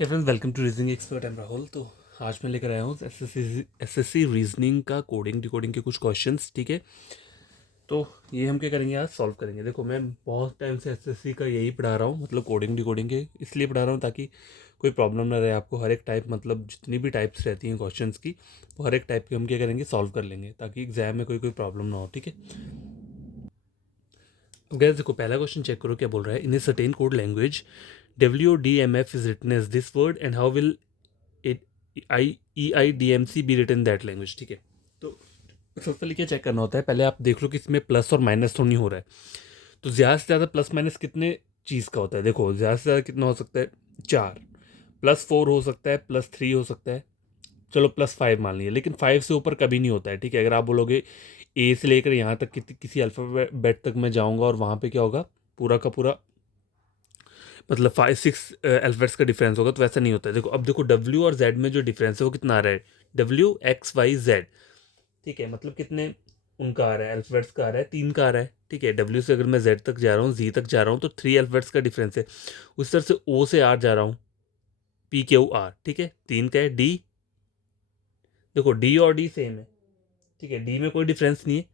Hey friends, welcome to reasoning expert. Am Rahul. तो आज मैं लेकर आया हूँ एसएससी रीजनिंग का कोडिंग डिकोडिंग के कुछ क्वेश्चंस। ठीक है, तो ये हम क्या करेंगे, आज सॉल्व करेंगे। देखो, मैं बहुत टाइम से एसएससी का यही पढ़ा रहा हूँ, मतलब कोडिंग डिकोडिंग के इसलिए पढ़ा रहा हूँ ताकि कोई प्रॉब्लम ना रहे आपको। हर एक टाइप, मतलब जितनी भी टाइप्स रहती हैं क्वेश्चंस की, वो हर एक टाइप के हम क्या करेंगे, सॉल्व कर लेंगे, ताकि एग्जाम में कोई कोई प्रॉब्लम ना हो। ठीक है, तो गैस देखो, पहला क्वेश्चन चेक करो क्या बोल रहा है। In a certain code language WODMF is written as this word and how will it EIDMC be written that language। ठीक है, तो सबसे पहले क्या चेक करना होता है, पहले आप देख लो कि इसमें प्लस और माइनस तो नहीं हो रहा है। तो ज़्यादा से ज़्यादा प्लस माइनस कितने चीज़ का होता है, देखो ज़्यादा से ज़्यादा कितना हो सकता है, 4, +4 हो सकता है, +3 हो सकता है, चलो +5 मान लिया, लेकिन 5 से ऊपर कभी नहीं होता है। ठीक है, अगर आप बोलोगे ए से लेकर यहाँ तक किसी अल्फ़ाबेट तक मैं जाऊँगा और वहाँ पे क्या होगा, पूरा का पूरा मतलब 5-6 अल्फ़ाबेट्स का डिफरेंस होगा, तो वैसा नहीं होता है। देखो, अब देखो डब्ल्यू और जेड में जो डिफरेंस है वो कितना आ रहा है, WXYZ। ठीक है, मतलब कितने उनका आ रहा है, अल्फ़ाबेट्स का आ रहा है, 3 का आ रहा है। ठीक है, डब्ल्यू से अगर मैं जेड तक जा रहा हूँ, जी तक जा रहा हूँ, तो 3 अल्फ़ाबेट्स का डिफरेंस है। उस तरह से ओ से आर जा रहा हूँ, PQR। ठीक है, 3 का है। डी, देखो डी और डी सेम है। ठीक है, डी में कोई डिफरेंस नहीं है।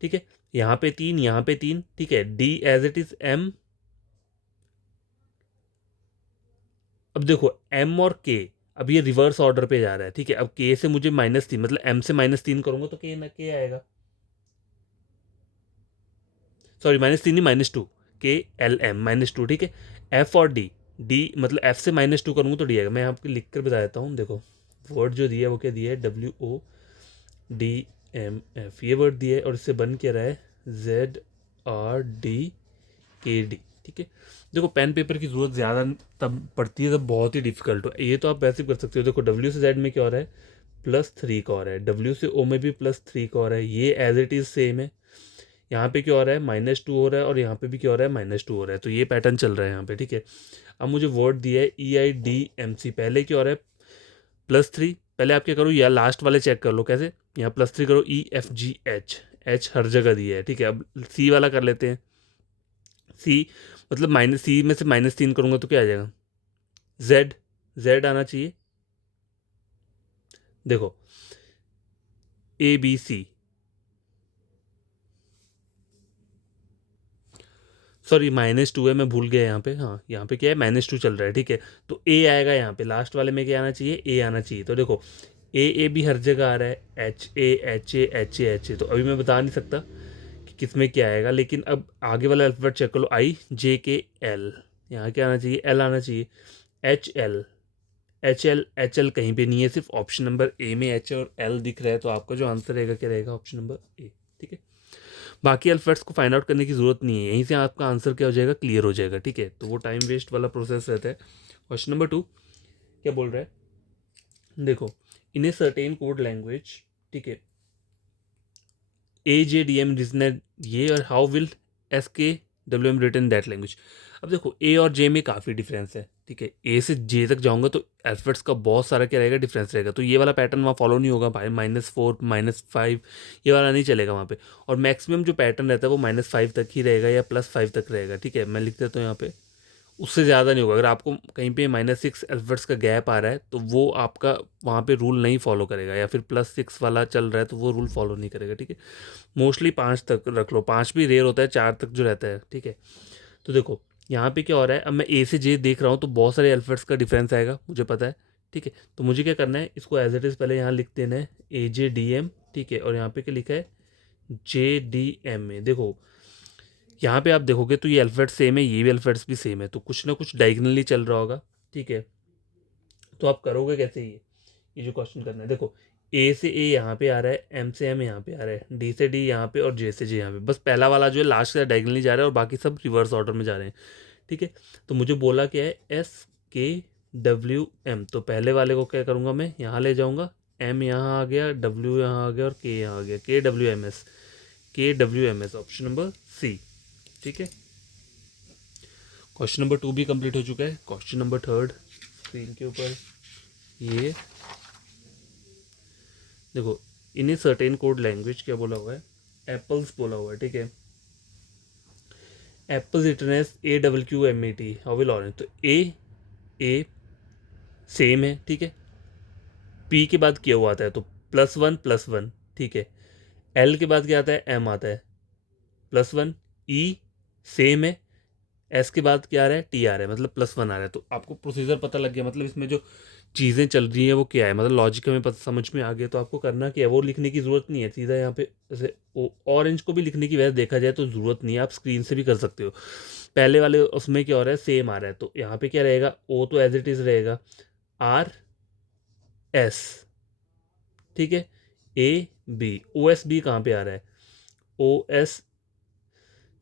ठीक है, यहाँ पे 3, यहाँ पे 3। ठीक है, D as it is M. अब देखो एम और के, अब ये रिवर्स ऑर्डर पे जा रहा है। ठीक है, अब के से मुझे -3, मतलब एम से -3 करूंगा तो के ना के आएगा, सॉरी -3 नहीं, -2, KLM -2। ठीक है, एफ और डी, डी मतलब एफ से -2 करूंगा तो डी आएगा। मैं आपको लिख कर बता देता हूँ। देखो, वर्ड जो दिया है वो क्या दिया है, WODMF, ये वर्ड दिया है, और इससे बन क्या रहा है, ZRDKD। ठीक है, देखो पेन पेपर की ज़रूरत ज़्यादा तब पड़ती है जब बहुत ही डिफिकल्ट हो। ये तो आप वैसे भी कर सकते हो। देखो डब्ल्यू से जेड में क्या हो रहा है, +3 का हो रहा है, डब्ल्यू से ओ में भी +3 का हो रहा है, ये एज इट इज़ सेम है। यहाँ पे क्या हो रहा है, -2 हो रहा है, और यहाँ पे भी क्या हो रहा है, -2 हो रहा है। तो ये पैटर्न चल रहा है यहाँ पे। ठीक है, अब मुझे वर्ड दिया है EIDMC, पहले क्या हो रहा है, +3। पहले आप क्या करो, या लास्ट वाले चेक कर लो कैसे, यहाँ +3 करो, EFGH, एच हर जगह दिया है। ठीक है, अब सी वाला कर लेते हैं। सी मतलब -C में से -3 करूँगा तो क्या आ जाएगा, जेड, जेड आना चाहिए। देखो ABC, सॉरी -2 है, मैं भूल गया यहाँ पे। हाँ, यहाँ पे क्या है, -2 चल रहा है। ठीक है, तो ए आएगा यहाँ पे, लास्ट वाले में क्या आना चाहिए, ए आना चाहिए। तो देखो ए भी हर जगह आ रहा है, HA HA HA HA। तो अभी मैं बता नहीं सकता कि किस में क्या आएगा, लेकिन अब आगे वाला अल्फ़ाबेट चेक कर लो, IJKL, यहाँ क्या आना चाहिए, एल आना चाहिए। HL कहीं पे नहीं है, सिर्फ ऑप्शन नंबर ए में एच और एल दिख रहा है। तो आपका जो आंसर रहेगा क्या रहेगा, ऑप्शन नंबर ए। ठीक है, बाकी अल्फाबेट्स को फाइंड आउट करने की जरूरत नहीं है, यहीं से आपका आंसर क्या हो जाएगा, क्लियर हो जाएगा। ठीक है, तो वो टाइम वेस्ट वाला प्रोसेस रहता है। क्वेश्चन नंबर 2 क्या बोल रहा है, देखो, in a certain code language, ठीक है, AJDM रिजन ये, और how will SKWM written that language. अब देखो ए और जे में काफ़ी डिफरेंस है। ठीक है, ए से जे तक जाऊंगा तो अल्फाबेट्स का बहुत सारा क्या रहेगा, डिफरेंस रहेगा। तो ये वाला पैटर्न वहाँ फॉलो नहीं होगा भाई, -4 -5, ये वाला नहीं चलेगा वहाँ पे। और मैक्सिमम जो पैटर्न रहता है वो -5 तक ही रहेगा या +5 तक रहेगा। ठीक है, मैं लिख देता हूँ यहाँ पे, उससे ज़्यादा नहीं होगा। अगर आपको कहीं पे -6 अल्फाबेट्स का गैप आ रहा है तो वो आपका वहाँ पे रूल नहीं फॉलो करेगा, या फिर +6 वाला चल रहा है तो वो रूल फॉलो नहीं करेगा। ठीक है, मोस्टली 5 तक रख लो, 5 भी रेयर होता है, 4 तक जो रहता है। ठीक है, तो देखो यहाँ पे क्या हो रहा है, अब मैं ए से जे देख रहा हूँ तो बहुत सारे अल्फाबेट्स का डिफरेंस आएगा, मुझे पता है। ठीक है, तो मुझे क्या करना है, इसको एज इट इज़ पहले यहाँ लिख देना है, AJDM। ठीक है, और यहाँ पे क्या लिखा है, JDMA। देखो यहाँ पे आप देखोगे तो ये अल्फाबेट सेम है, ये भी अल्फाबेट्स भी सेम है, तो कुछ ना कुछ डायगनली चल रहा होगा। ठीक है, तो आप करोगे कैसे ये जो क्वेश्चन करना है, देखो ए से ए यहाँ पे आ रहा है, एम से एम यहाँ पे आ रहा है, डी से डी यहाँ पे, और जे से जे यहाँ पे। बस पहला वाला जो है लास्ट से डायगनली जा रहा है, और बाकी सब रिवर्स ऑर्डर में जा रहे हैं। ठीक है, तो मुझे बोला क्या है, SKWM, तो पहले वाले को क्या करूँगा, मैं यहाँ ले जाऊँगा, एम यहाँ आ गया, डब्ल्यू यहाँ आ गया, और के यहाँ आ गया, KWMS ऑप्शन नंबर सी। ठीक है, क्वेश्चन नंबर 2 भी कंप्लीट हो चुका है। क्वेश्चन नंबर 3 स्क्रीन के ऊपर, ये देखो, in a certain code language क्या बोला हुआ है, एप्पल्स बोला हुआ है। ठीक है, apples written as AWQMET, how will orange, तो ए, सेम है, ठीक है। पी के बाद क्यू आता है तो +1 +1, ठीक है। एल के बाद क्या आता है, एम आता है +1। ई सेम है। एस के बाद क्या आ रहा है, टी आ रहा है, मतलब +1 आ रहा है। तो आपको प्रोसीजर पता लग गया, मतलब इसमें जो चीज़ें चल रही हैं वो क्या है, मतलब लॉजिक में पता समझ में आ गया। तो आपको करना क्या है, वो लिखने की ज़रूरत नहीं है, सीधा यहाँ पे जैसे ऑरेंज को भी लिखने की वैसे देखा जाए तो ज़रूरत नहीं है, आप स्क्रीन से भी कर सकते हो। पहले वाले उसमें क्या हो रहा है, सेम आ रहा है, तो यहाँ पे क्या रहेगा, ओ तो एज इट इज़ रहेगा, आर एस, ठीक है। A B, O S B कहाँ पे आ रहा है, ओ एस,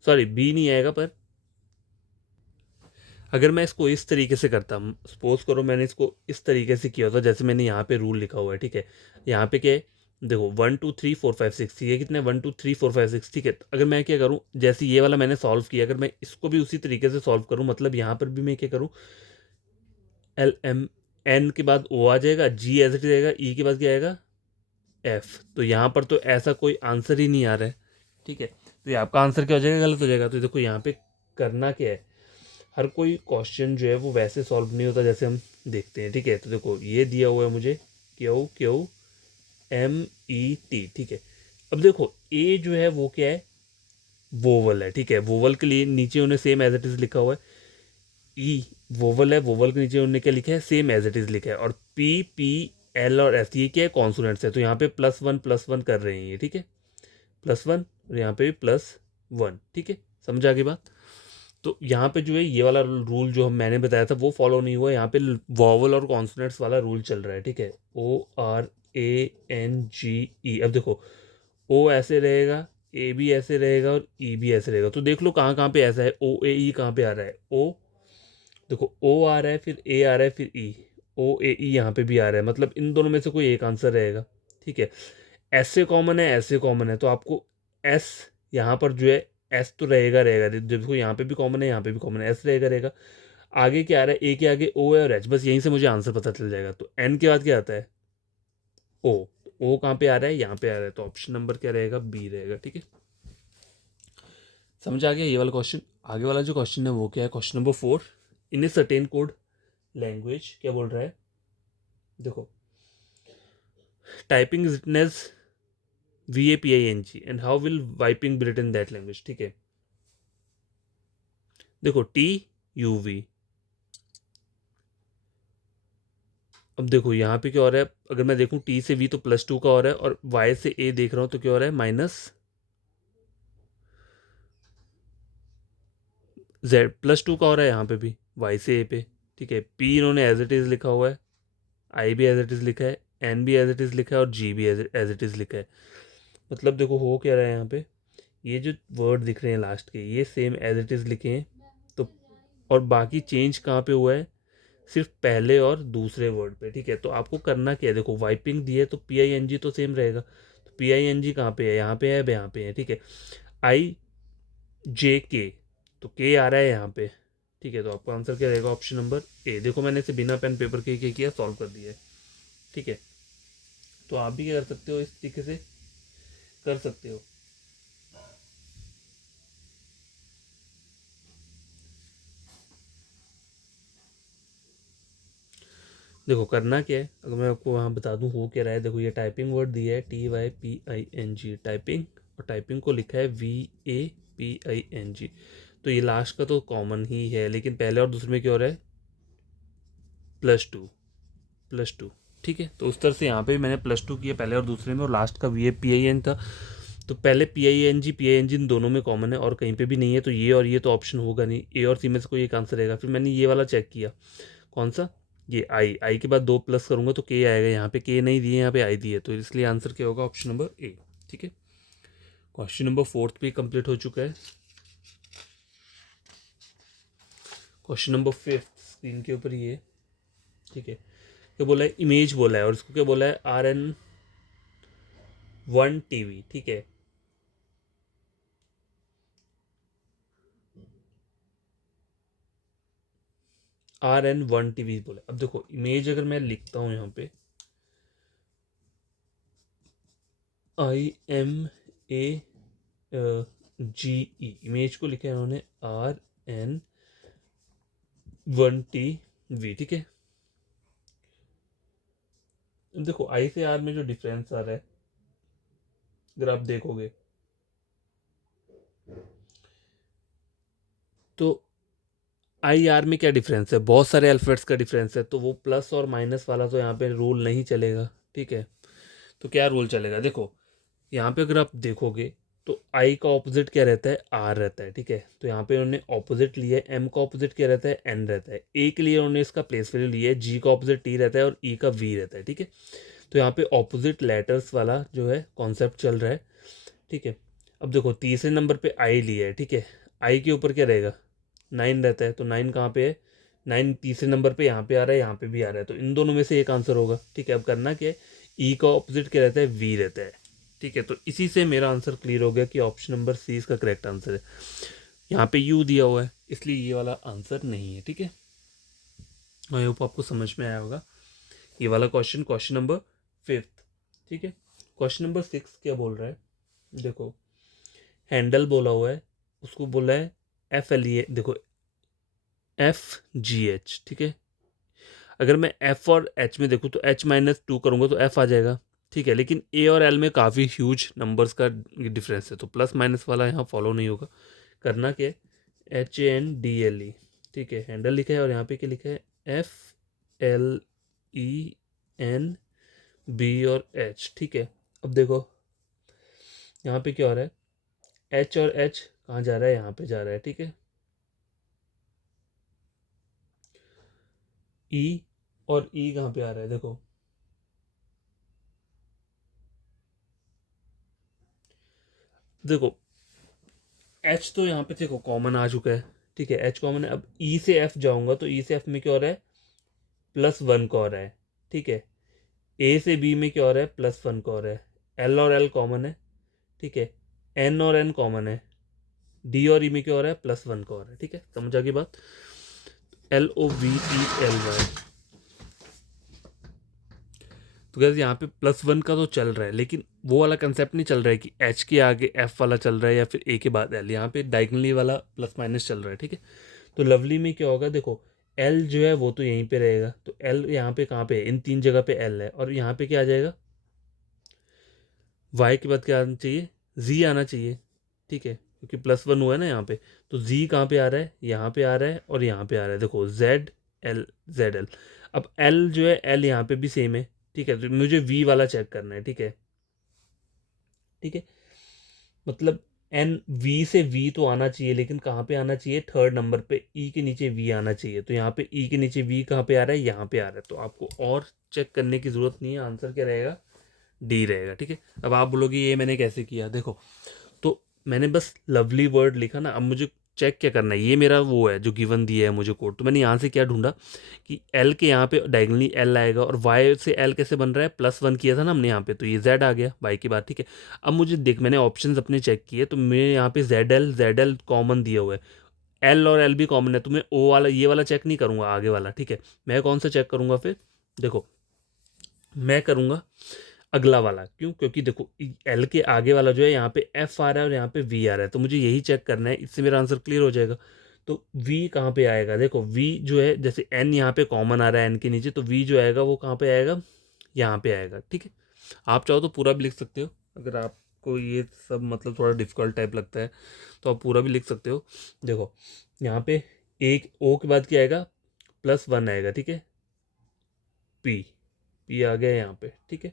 सॉरी बी नहीं आएगा, पर अगर मैं इसको इस तरीके से करता, सपोज करो मैंने इसको इस तरीके से किया होता, जैसे मैंने यहाँ पे रूल लिखा हुआ है, ठीक है। यहाँ पे क्या है, देखो 1 2 3 4 5 6, ये कितने 1 2 3 4 5 6, ठीक है। अगर मैं क्या करूँ, जैसे ये वाला मैंने सॉल्व किया, अगर मैं इसको भी उसी तरीके से सॉल्व करूँ, मतलब यहाँ पर भी मैं क्या करूँ, एल एम, एन के बाद ओ आ जाएगा, जी एज इट रहेगा, ई के बाद क्या आएगा, एफ। तो यहाँ पर तो ऐसा कोई आंसर ही नहीं आ रहा है, ठीक है। तो ये आपका आंसर क्या हो जाएगा, गलत हो जाएगा। तो देखो यहाँ पे करना क्या है, हर कोई क्वेश्चन जो है वो वैसे सॉल्व नहीं होता जैसे हम देखते हैं, ठीक है। तो देखो ये दिया हुआ है मुझे, Q Q M E T, ठीक है। अब देखो ए जो है वो क्या है, वोवल है, ठीक है। वोवल के लिए नीचे उन्हें सेम एज इट इज लिखा हुआ है। ई वोवल है, वोवल के नीचे उन्होंने क्या लिखा है, सेम एज इट इज लिखा है। और पी पी एल और एस, ये क्या है, कॉन्सोनेंट्स है। तो यहाँ पे +1 +1 कर रहे हैं ये, ठीक है, +1, और यहाँ पे भी +1, ठीक है। समझ आ गई बात। तो यहाँ पे जो है ये वाला रूल जो मैंने बताया था वो फॉलो नहीं हुआ, यहाँ पे वॉवल और कॉन्सोनेंट्स वाला रूल चल रहा है, ठीक है। ORANGE, अब देखो ओ ऐसे रहेगा, ए भी ऐसे रहेगा, और ई भी ऐसे रहेगा। तो देख लो कहाँ कहाँ पे ऐसा है, OAE कहाँ पे आ रहा है, ओ, देखो ओ आ रहा है, फिर ए आ रहा है, फिर ई, OAE यहाँ पे भी आ रहा है, मतलब इन दोनों में से कोई एक आंसर रहेगा, ठीक है। ऐसे कॉमन है, ऐसे कॉमन है, तो आपको एस यहाँ पर जो है, एस तो रहेगा रहेगा, जब देखो यहाँ पे भी कॉमन है, यहाँ पे भी कॉमन है, एस रहेगा रहेगा। आगे क्या आ रहा है, ए के आगे ओ है और एच, बस यहीं से मुझे आंसर पता चल जाएगा। तो एन के बाद क्या आता है, ओ। ओ कहाँ पे आ रहा है, यहाँ पे आ रहा है, तो ऑप्शन नंबर क्या रहेगा, बी रहेगा, ठीक है। समझ आ गया ये वाला क्वेश्चन। आगे वाला जो क्वेश्चन है वो क्या है, question number 4, in a certain code language, क्या बोल रहा है, देखो typing is written as VAPING and how will wiping be written that language, ठीक है। देखो TUV, अब देखो यहाँ पे क्या हो रहा है, अगर मैं देखूँ T से V तो +2 का हो रहा है, और Y से A देख रहा हूँ तो क्या हो रहा है, -Z, +2 का हो रहा है यहाँ पे भी, Y से A पे, ठीक है। P इन्होंने एज इट इज़ लिखा हुआ है, I भी एज इट इज़ लिखा है, N भी एज इट इज़ लिखा है, और G भी एज इट इज़ लिखा है। मतलब देखो हो क्या रहा है यहाँ पे, ये जो वर्ड दिख रहे हैं लास्ट के, ये सेम एज इट इज़ लिखे हैं, तो और बाकी चेंज कहाँ पे हुआ है, सिर्फ पहले और दूसरे वर्ड पे, ठीक है। तो आपको करना क्या है, देखो वाइपिंग दी है तो PING तो सेम रहेगा, तो PING कहाँ पे है, यहाँ पे है, यहाँ पे है, ठीक है। IJK, तो के आ रहा है यहाँ पे, ठीक है। तो आपका आंसर क्या रहेगा, ऑप्शन नंबर ए। देखो मैंने इसे बिना पेन पेपर के किया, सॉल्व कर दिया है, ठीक है। तो आप भी क्या कर सकते हो, इस तरीके से कर सकते हो। देखो करना क्या है, अगर मैं आपको वहाँ बता दूँ हो क्या रहा है, देखो ये टाइपिंग वर्ड दिया है TYPING, टाइपिंग, और टाइपिंग को लिखा है VAPING। तो ये लास्ट का तो कॉमन ही है, लेकिन पहले और दूसरे में क्या हो रहा है, +2, ठीक है। तो उस तरह से यहाँ पे भी मैंने +2 किया पहले और दूसरे में, और लास्ट का VAPIN था। तो पहले PING इन दोनों में कॉमन है, और कहीं पे भी नहीं है, तो ये और ये तो ऑप्शन होगा नहीं, ए और सी में से कोई एक आंसर रहेगा। फिर मैंने ये वाला चेक किया, कौन सा, ये आई के बाद 2 प्लस करूंगा तो के आएगा, यहाँ पे के नहीं दिए, यहाँ पे आई दिए, तो इसलिए आंसर क्या होगा, ऑप्शन नंबर ए, ठीक है। क्वेश्चन नंबर 4 भी कंप्लीट हो चुका है। क्वेश्चन नंबर 5 स्क्रीन के ऊपर ये, ठीक है। क्या बोला है, इमेज बोला है, और इसको क्या बोला है, RN1 TV, ठीक है। RN1 TV बोला। अब देखो इमेज अगर मैं लिखता हूँ यहाँ पे, IMAGE, इमेज को लिखा है उन्होंने RN1 TV, ठीक है। देखो आई से आर में जो डिफरेंस आ रहा है, अगर आप देखोगे तो आई आर में क्या डिफरेंस है, बहुत सारे अल्फाबेट्स का डिफरेंस है, तो वो प्लस और माइनस वाला तो यहाँ पे रूल नहीं चलेगा। ठीक है, तो क्या रूल चलेगा, देखो यहाँ पे अगर आप देखोगे तो आई का ऑपोजिट क्या रहता है, आर रहता है। ठीक है, तो यहाँ पे उन्होंने ऑपोजिट लिया है, एम का ऑपोजिट क्या रहता है, एन रहता है। ए के लिए उन्होंने इसका प्लेस वैल्यू लिया है, जी का ऑपोजिट टी रहता है और ई का वी रहता है। ठीक है, तो यहाँ पे ऑपोजिट लेटर्स वाला जो है कॉन्सेप्ट चल रहा है। ठीक है, अब देखो तीसरे नंबर पे आई लिया है। ठीक है, आई के ऊपर क्या रहेगा, 9 रहता है, तो 9 कहाँ पे है, 9 तीसरे नंबर पे यहाँ पे आ रहा है, यहाँ पे भी आ रहा है, तो इन दोनों में से एक आंसर होगा। ठीक है, अब करना क्या है, ई का ऑपोजिट क्या रहता है, वी रहता है। ठीक है, तो इसी से मेरा आंसर क्लियर हो गया कि ऑप्शन नंबर सी इसका करेक्ट आंसर है। यहाँ पे यू दिया हुआ है इसलिए ये वाला आंसर नहीं है। ठीक है, आई होप आपको समझ में आया होगा ये वाला क्वेश्चन, क्वेश्चन नंबर 5। ठीक है, क्वेश्चन नंबर 6 क्या बोल रहा है, देखो हैंडल बोला हुआ है, उसको बोला है एफ एल ई, देखो एफ जी एच। ठीक है, अगर मैं एफ और एच में देखूँ तो H-2 करूँगा तो एफ आ जाएगा। ठीक है, लेकिन ए और एल में काफ़ी ह्यूज नंबर्स का डिफरेंस है, तो प्लस माइनस वाला यहाँ फॉलो नहीं होगा। करना क्या है, HANDLE। ठीक है, हैंडल लिखा है और यहाँ पे क्या लिखा है, FLENB और H। ठीक है, अब देखो यहाँ पे क्या हो रहा है, एच और एच कहाँ जा रहा है, यहाँ पे जा रहा है। ठीक है, ई और ई कहाँ पे आ रहा है, देखो देखो एच तो यहाँ पे देखो कॉमन आ चुका है। ठीक है, एच कॉमन है, अब ई से एफ जाऊंगा तो ई से एफ में क्या हो रहा है, +1 का हो रहा है। ठीक है, ए से बी में क्या हो रहा है, +1 का हो रहा है। एल और एल कॉमन है। ठीक है, एन और एन कॉमन है। डी और ई में क्या हो रहा है, +1 का हो रहा है। ठीक है, समझ आ गई बात, LOVELY। तो गैस यहाँ पे +1 का तो चल रहा है, लेकिन वो वाला कंसेप्ट नहीं चल रहा है कि एच के आगे एफ वाला चल रहा है या फिर ए के बाद एल, यहाँ पे डायगनली वाला प्लस माइनस चल रहा है। ठीक है, तो लवली में क्या होगा, देखो एल जो है वो तो यहीं पे रहेगा, तो एल यहाँ पे कहाँ पे है, इन तीन जगह पे एल है, और यहाँ पे क्या आ जाएगा, वाई के बाद क्या आना चाहिए, जी आना चाहिए। ठीक है, क्योंकि +1 हुआ है ना यहाँ पे, तो जी कहाँ पे आ रहा है, यहाँ पे आ रहा है और यहाँ पे आ रहा है, देखो ZL। अब एल जो है, एल यहाँ पे भी सेम है। ठीक है, तो मुझे वी वाला चेक करना है। ठीक है, ठीक है, मतलब एन वी से वी तो आना चाहिए, लेकिन कहाँ पे आना चाहिए, थर्ड नंबर पे ई के नीचे वी आना चाहिए, तो यहाँ पे ई के नीचे वी कहाँ पे आ रहा है, यहाँ पे आ रहा है, तो आपको और चेक करने की ज़रूरत नहीं है, आंसर क्या रहेगा, डी रहेगा। ठीक है, अब आप बोलोगे ये मैंने कैसे किया, देखो तो मैंने बस लवली वर्ड लिखा ना, अब मुझे चेक क्या करना है, ये मेरा वो है जो गिवन दिया है मुझे कोड, तो मैंने यहाँ से क्या ढूंढा कि एल के यहाँ पे डायगनली एल आएगा, और वाई से एल कैसे बन रहा है, +1 किया था ना हमने यहाँ पे, तो ये जेड आ गया वाई की बात। ठीक है, अब मुझे देख, मैंने ऑप्शंस अपने चेक किए तो मेरे यहाँ पे जेड एल कॉमन दिया हुआ है, एल और एल भी कॉमन है, तो मैं ओ वाला ये वाला चेक नहीं करूँगा आगे वाला। ठीक है, मैं कौन सा चेक करूँगा फिर, देखो मैं करूँगा अगला वाला, क्यों, क्योंकि देखो एल के आगे वाला जो है यहाँ पे एफ आ रहा है और यहाँ पे वी आ रहा है, तो मुझे यही चेक करना है, इससे मेरा आंसर क्लियर हो जाएगा। तो वी कहाँ पे आएगा, देखो वी जो है, जैसे एन यहाँ पे कॉमन आ रहा है एन के नीचे, तो वी जो आएगा वो कहाँ पे आएगा, यहाँ पे आएगा। ठीक है, आप चाहो तो पूरा भी लिख सकते हो, अगर आपको ये सब मतलब थोड़ा डिफिकल्ट टाइप लगता है तो आप पूरा भी लिख सकते हो। देखो यहाँ पे एक ओ के बाद क्या आएगा, +1 आएगा। ठीक है, पी पी आ गया यहाँ पे। ठीक है,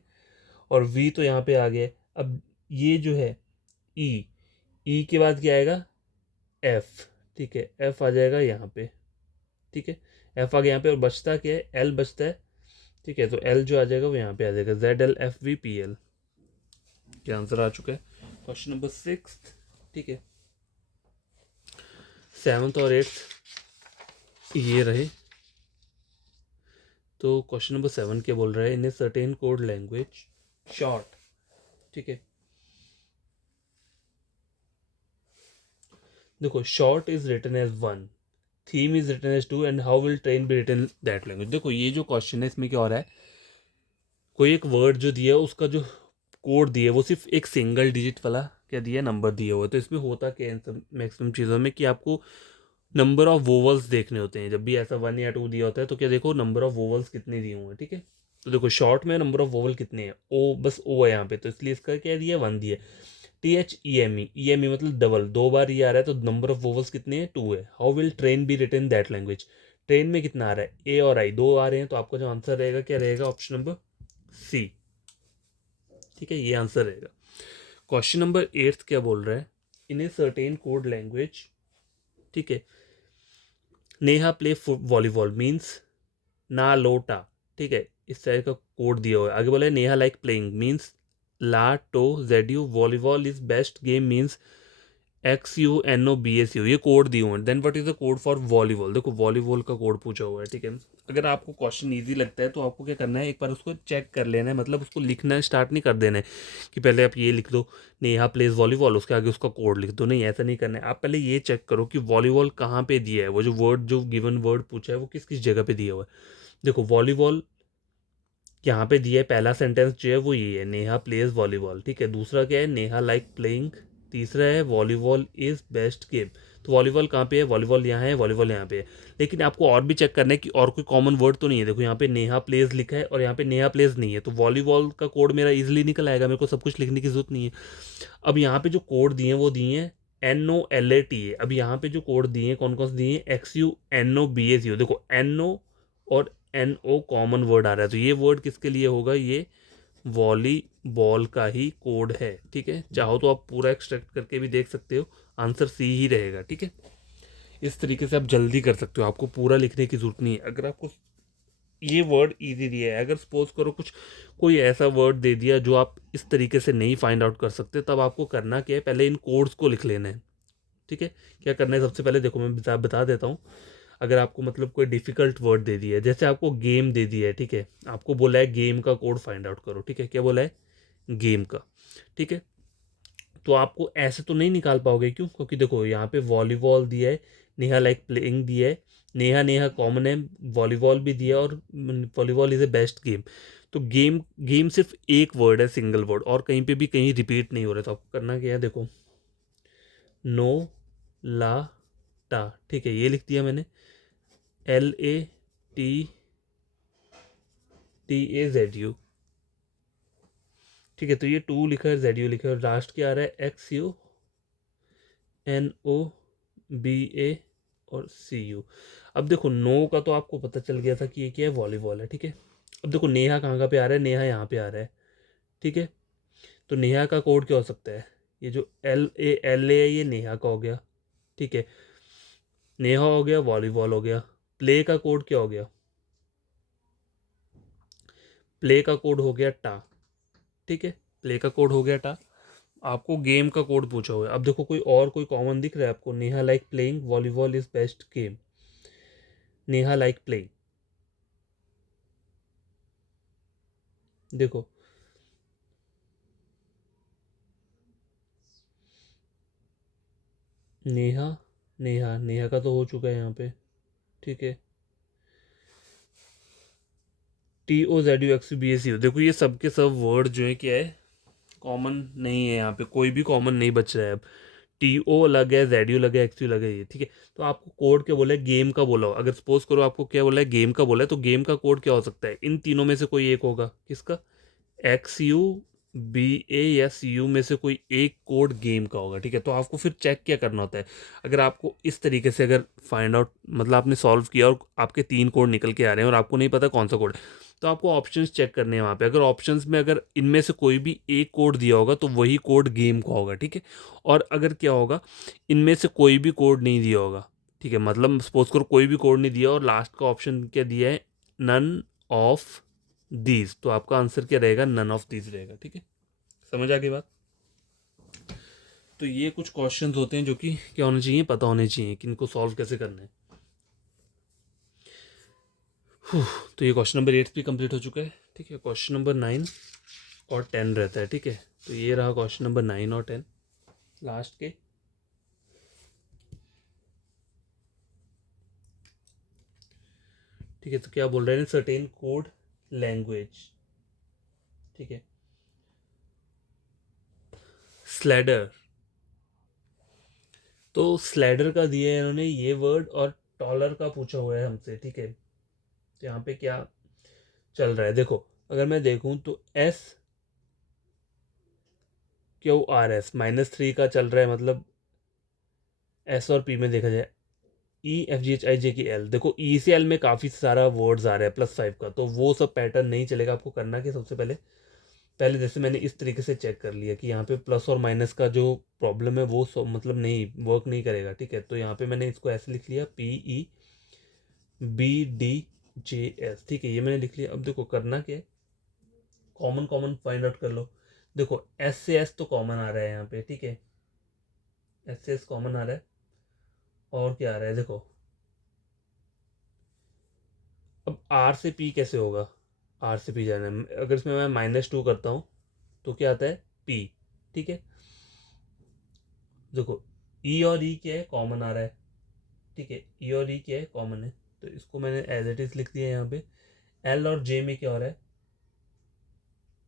और वी तो यहाँ पे आ गया है। अब ये जो है ई, ई के बाद क्या आएगा, एफ। ठीक है, एफ आ जाएगा यहाँ पे। ठीक है, एफ आ गया यहाँ पे, और बचता क्या है, एल बचता है। ठीक है, तो एल जो आ जाएगा वो यहाँ पे आ जाएगा, ZLFVPL। क्या आंसर आ चुका है, क्वेश्चन नंबर 6। ठीक है, 7th और 8th ये रहे। तो क्वेश्चन नंबर 7 क्या बोल रहा है, in a certain code language short. ठीक है, देखो short is written as 1, theme is written as 2, and how will train be written that language. देखो ये जो क्वेश्चन है इसमें क्या हो रहा है, कोई एक वर्ड जो दिया है उसका जो कोड दिया है वो सिर्फ एक सिंगल डिजिट वाला क्या दिया है, नंबर दिया हुआ है। तो इसमें होता क्या है इन सब मैक्सिमम चीज़ों में कि आपको नंबर ऑफ वोवल्स देखने होते हैं, जब भी ऐसा 1 या 2 दिया होता है तो क्या देखो नंबर ऑफ वोवल्स कितने दिए हुए हैं। ठीक है, तो देखो शॉर्ट में नंबर ऑफ वोवल कितने हैं, ओ बस ओ है यहाँ पे, तो इसलिए इसका क्या दिया, 1 दिया। THEME, EME मतलब डबल, 2 बार ये आ रहा है, तो नंबर ऑफ वोवल्स कितने हैं, 2 है। How will train be written that language, train में कितना आ रहा है, ए और आई 2 आ रहे हैं, तो आपका जो आंसर रहेगा क्या रहेगा, ऑप्शन नंबर सी। ठीक है, ये आंसर रहेगा। क्वेश्चन नंबर 8 क्या बोल रहा है, in a certain code language, ठीक है, नेहा प्ले वॉलीबॉल मीन्स ना लोटा, ठीक है, इस तरह का कोड दिया हुआ है। आगे बोला है नेहा लाइक प्लेइंग मीन्स ला टो Z U, volleyball is best game means XUNOBSU, ये कोड दिए हुए हैं। Then what is the code for volleyball, देखो वॉलीबॉल का कोड पूछा हुआ है, ठीक है। अगर आपको क्वेश्चन ईजी लगता है तो आपको क्या करना है, एक बार उसको चेक कर लेना है, मतलब उसको लिखना स्टार्ट नहीं कर देना है कि पहले आप ये लिख दो नेहा प्लेज वॉलीबॉल, उसके आगे उसका कोड लिख दो, नहीं ऐसा नहीं करना है। आप पहले ये चेक करो कि वॉलीबॉल कहाँ पे दिया है, वो जो वर्ड, जो गिवन वर्ड पूछा है वो किस किस जगह पे दिया हुआ है। देखो वॉलीबॉल यहाँ पे दिया है, पहला सेंटेंस जो है वो ये है, नेहा प्लेज वॉलीबॉल, ठीक है। दूसरा क्या है, नेहा लाइक प्लेइंग। तीसरा है वॉलीबॉल इज बेस्ट गेम। तो वॉलीबॉल कहाँ पे है, वॉलीबॉल यहाँ है, वॉलीबॉल यहाँ पे है। लेकिन आपको और भी चेक करना है कि और कोई कॉमन वर्ड तो नहीं है। देखो यहाँ पे नेहा प्लेज लिखा है और यहाँ पे नेहा प्लेज नहीं है, तो वॉलीबॉल का कोड मेरा इजिली निकल आएगा, मेरे को सब कुछ लिखने की जरूरत नहीं है। अब यहाँ पे जो कोड दिए हैं वो दिए हैं NOLATA। अब यहाँ पे जो कोड दिए हैं कौन कौन से दिए हैं, XUNOBSU। देखो NO और NO कॉमन वर्ड आ रहा है, तो ये वर्ड किसके लिए होगा, ये वॉलीबॉल का ही कोड है, ठीक है। चाहो तो आप पूरा एक्सट्रैक्ट करके भी देख सकते हो, आंसर सी ही रहेगा, ठीक है। इस तरीके से आप जल्दी कर सकते हो, आपको पूरा लिखने की जरूरत नहीं है। अगर आपको ये वर्ड इजी दिया है, अगर सपोज करो कुछ कोई ऐसा वर्ड दे दिया जो आप इस तरीके से नहीं फाइंड आउट कर सकते, तब आपको करना क्या है, पहले इन कोड्स को लिख लेना है, ठीक है। क्या करना है, सबसे पहले देखो मैं बता देता हूँ। अगर आपको मतलब कोई डिफिकल्ट वर्ड दे दिया है, जैसे आपको गेम दे दिया है, ठीक है, आपको बोला है गेम का कोड फाइंड आउट करो, ठीक है, क्या बोला है, गेम का, ठीक है। तो आपको ऐसे तो नहीं निकाल पाओगे, क्यों, क्योंकि देखो यहाँ पे वॉलीबॉल दिया है, नेहा लाइक प्लेइंग दिया है, नेहा नेहा कॉमन है, वॉलीबॉल भी दिया है, और volleyball is a best game. तो गेम गेम सिर्फ एक वर्ड है, सिंगल वर्ड, और कहीं पे भी कहीं रिपीट नहीं हो रहा, तो आपको करना क्या है, देखो नो ला टा, ठीक है, ये लिख दिया मैंने, LATTAZU, ठीक है। तो ये टू लिखा है, ZU लिखा है, और लास्ट क्या आ रहा है, XUNOBA और CU। अब देखो नो का तो आपको पता चल गया था कि ये क्या है, वॉलीबॉल है, ठीक है। अब देखो नेहा कहाँ का पे आ रहा है, नेहा यहाँ पे आ रहा है, ठीक है। तो नेहा का कोड क्या हो सकता है, ये जो LA है ये नेहा का हो गया, ठीक है। नेहा हो गया, वॉलीबॉल हो गया। प्ले का कोड क्या हो गया, प्ले का कोड हो गया टा, ठीक है, प्ले का कोड हो गया टा। आपको गेम का कोड पूछा हुआ है। अब देखो कोई और कोई कॉमन दिख रहा है आपको, Neha like playing volleyball is best game, Neha like playing, देखो नेहा, नेहा नेहा का तो हो चुका है यहाँ पे, ठीक है। TOZUXBSU, देखो ये सब के सब वर्ड जो है क्या है, कॉमन नहीं है, यहाँ पे कोई भी कॉमन नहीं बच रहा है अब। TO अलग है, ZU अलग है, XU अलग है, ये ठीक है। तो आपको कोड क्या बोला है, गेम का बोला हो, अगर सपोज करो आपको क्या बोला है, गेम का बोला है, तो गेम का कोड क्या हो सकता है, इन तीनों में से कोई एक होगा, किसका, XUBA या CU में से कोई एक कोड गेम का होगा, ठीक है। तो आपको फिर चेक क्या करना होता है, अगर आपको इस तरीके से अगर फाइंड आउट, मतलब आपने सॉल्व किया और आपके 3 कोड निकल के आ रहे हैं और आपको नहीं पता कौन सा कोड, तो आपको ऑप्शंस चेक करने हैं वहाँ पे। अगर ऑप्शंस में अगर इनमें से कोई भी एक कोड दिया होगा तो वही कोड गेम का होगा, ठीक है। और अगर क्या होगा, इनमें से कोई भी कोड नहीं दिया होगा, ठीक है, मतलब सपोज करो कोई भी कोड नहीं दिया और लास्ट का ऑप्शन क्या दिया है, नन ऑफ दीज, तो आपका आंसर क्या रहेगा, नन ऑफ दीज रहेगा, ठीक है। समझ आ गई बात। तो ये कुछ क्वेश्चंस होते हैं जो कि क्या होने चाहिए, पता होने चाहिए कि इनको सॉल्व कैसे करना है। तो ये क्वेश्चन नंबर 8 भी कंप्लीट हो चुका है, ठीक है। क्वेश्चन नंबर 9 और 10 रहता है, ठीक है। तो ये रहा क्वेश्चन नंबर 9 और 10 लास्ट के। ठीक है, तो क्या बोल रहे हैं, सर्टेन कोड लैंग्वेज, ठीक है, स्लैडर। तो स्लैडर का दिया है इन्होंने ये वर्ड, और टॉलर का पूछा हुआ है हमसे, ठीक है। तो यहाँ पे क्या चल रहा है। देखो अगर मैं देखूँ तो एस क्यू आर एस -3 का चल रहा है, मतलब एस और पी में देखा जाए E F G H I जे की एल। देखो ई से एल में काफ़ी सारा वर्ड्स आ रहा है +5 का, तो वो सब पैटर्न नहीं चलेगा। आपको करना कि सबसे पहले पहले जैसे मैंने इस तरीके से चेक कर लिया कि यहाँ पे प्लस और माइनस का जो प्रॉब्लम है वो मतलब नहीं वर्क नहीं करेगा, ठीक है। तो यहाँ पे मैंने इसको ऐसे लिख लिया PEBDJS, ठीक है, ये मैंने लिख लिया। अब देखो करना क्या है, कॉमन कॉमन फाइंड आउट कर लो। देखो एस से एस तो कॉमन आ रहा है यहाँ पे, ठीक है, एस से एस कॉमन आ रहा है। और क्या आ रहा है देखो, अब आर से पी कैसे होगा, आर से पी जाना है, अगर इसमें मैं -2 करता हूँ तो क्या आता है पी, ठीक है। देखो ई और ई क्या है, कॉमन आ रहा है, ठीक है, ई और ई क्या है, कॉमन है, तो इसको मैंने एज इट इज लिख दिया यहाँ पे। एल और जे में क्या हो रहा है,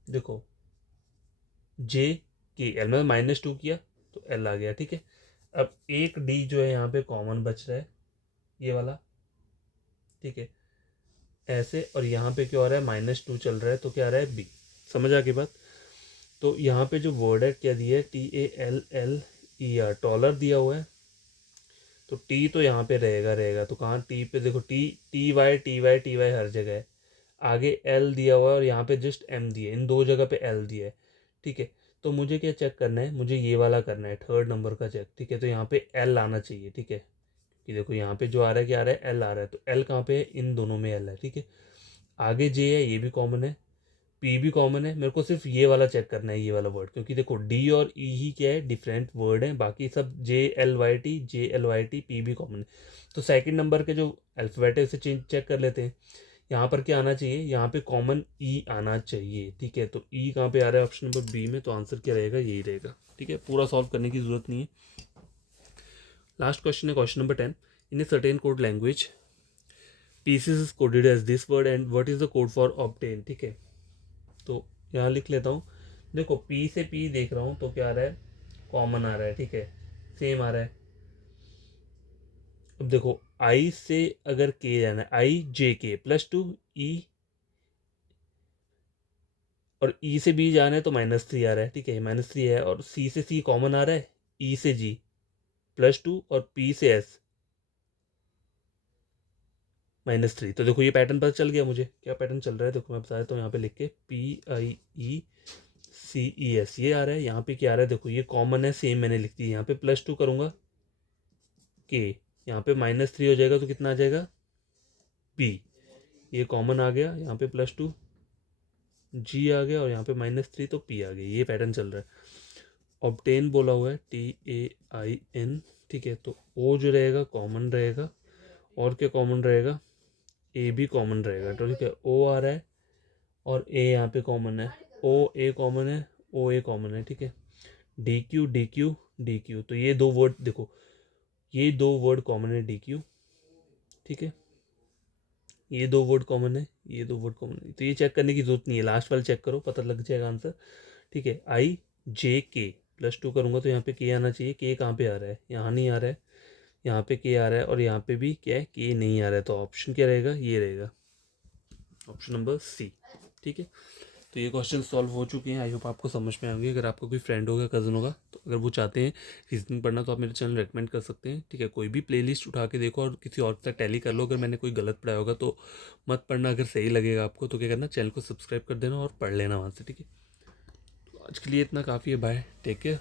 देखो जे के एल में -2 किया तो एल आ गया, ठीक है। अब एक डी जो है यहाँ पे कॉमन बच रहा है, ये वाला, ठीक है, ऐसे। और यहाँ पे क्या हो रहा है, -2 चल रहा है, तो क्या आ रहा है बी। समझ आ गई बात। तो यहाँ पे जो वर्ड है क्या दिया है, TALLER, टॉलर दिया हुआ है, तो टी तो यहाँ पे रहेगा रहेगा, तो कहाँ टी पे देखो, टी वाई हर जगह है। आगे एल दिया हुआ है और यहाँ पे जस्ट एम दिया है, इन दो जगह पे एल दिया है, ठीक है। तो मुझे क्या चेक करना है, मुझे ये वाला करना है, थर्ड नंबर का चेक, ठीक है। तो यहाँ पे एल आना चाहिए, ठीक है, कि देखो यहाँ पे जो आ रहा है क्या आ रहा है, एल आ रहा है, तो एल कहाँ पे है, इन दोनों में एल है, ठीक है। आगे जे है, ये भी कॉमन है, पी भी कॉमन है। मेरे को सिर्फ ये वाला चेक करना है, ये वाला वर्ड, क्योंकि देखो डी और ई ही क्या है, डिफरेंट वर्ड है, बाकी सब JLYT पी भी कॉमन है। तो सेकंड नंबर के जो अल्फ़ाबेट है उसे चेक कर लेते हैं। यहाँ पर क्या आना चाहिए, यहाँ पे कॉमन ई आना चाहिए, ठीक है। तो ई कहाँ पे आ रहा है, ऑप्शन नंबर बी में, तो आंसर क्या रहेगा, यही रहेगा, ठीक है। पूरा सॉल्व करने की जरूरत नहीं है। लास्ट क्वेश्चन है question number 10। In a certain code language pieces is coded as this word and what is the code for obtain, ठीक है। तो यहाँ लिख लेता हूँ। देखो पी से पी देख रहा हूँ तो क्या आ रहा है, कॉमन आ रहा है, ठीक है, सेम आ रहा है। अब देखो आई से अगर के जाना है, IJK +2 ई, और ई से बी जाना है तो -3 आ रहा है, ठीक है, -3 है। और सी से सी कॉमन आ रहा है, ई से जी +2, और पी से एस -3। तो देखो ये पैटर्न पता चल गया मुझे, क्या पैटर्न चल रहा है। देखो मैं बता देता हूँ, यहाँ पे लिख के PIECES ये आ रहा है। यहाँ पे क्या आ रहा है, देखो ये कॉमन है, सेम मैंने लिख दी। यहाँ पे +2 करूँगा के, यहाँ पे -3 हो जाएगा, तो कितना आ जाएगा पी, ये कॉमन आ गया, यहाँ पे +2 जी आ गया, और यहाँ पे -3 तो पी आ गया। ये पैटर्न चल रहा है। ऑब्टेन बोला हुआ है, TAIN, ठीक है। तो ओ जो रहेगा कॉमन रहेगा, और क्या कॉमन रहेगा, ए भी कॉमन रहेगा, तो ठीक है, ओ आ रहा है, और ए यहाँ पे कॉमन है, ए कॉमन है, ए कॉमन है, ठीक है। DQ, तो ये दो वर्ड देखो, ये दो वर्ड कॉमन है, DQ, ठीक है, ये दो वर्ड कॉमन है, ये दो वर्ड कॉमन है। तो ये चेक करने की जरूरत नहीं है, लास्ट वाला चेक करो, पता लग जाएगा आंसर, ठीक है। IJK +2 करूँगा तो यहाँ पे के आना चाहिए, के कहाँ पे आ रहा है, यहाँ नहीं आ रहा है, यहाँ पे के आ रहा है, और यहाँ पे भी क्या है, के नहीं आ रहा है। तो ऑप्शन क्या रहेगा, ये रहेगा ऑप्शन नंबर सी, ठीक है। तो ये क्वेश्चन सॉल्व हो चुके हैं, आई होप आपको समझ में आएंगे। अगर आपका कोई फ्रेंड होगा, कज़न होगा, तो अगर वो चाहते हैं रीजनिंग पढ़ना, तो आप मेरे चैनल रेकमेंड कर सकते हैं, ठीक है। कोई भी प्लेलिस्ट उठा के देखो और किसी और के साथ टैली कर लो। अगर मैंने कोई गलत पढ़ाया होगा तो मत पढ़ना, अगर सही लगेगा आपको तो क्या करना, चैनल को सब्सक्राइब कर देना और पढ़ लेना वहाँ से, ठीक है। तो आज के लिए इतना काफ़ी है, बाय, टेक केयर।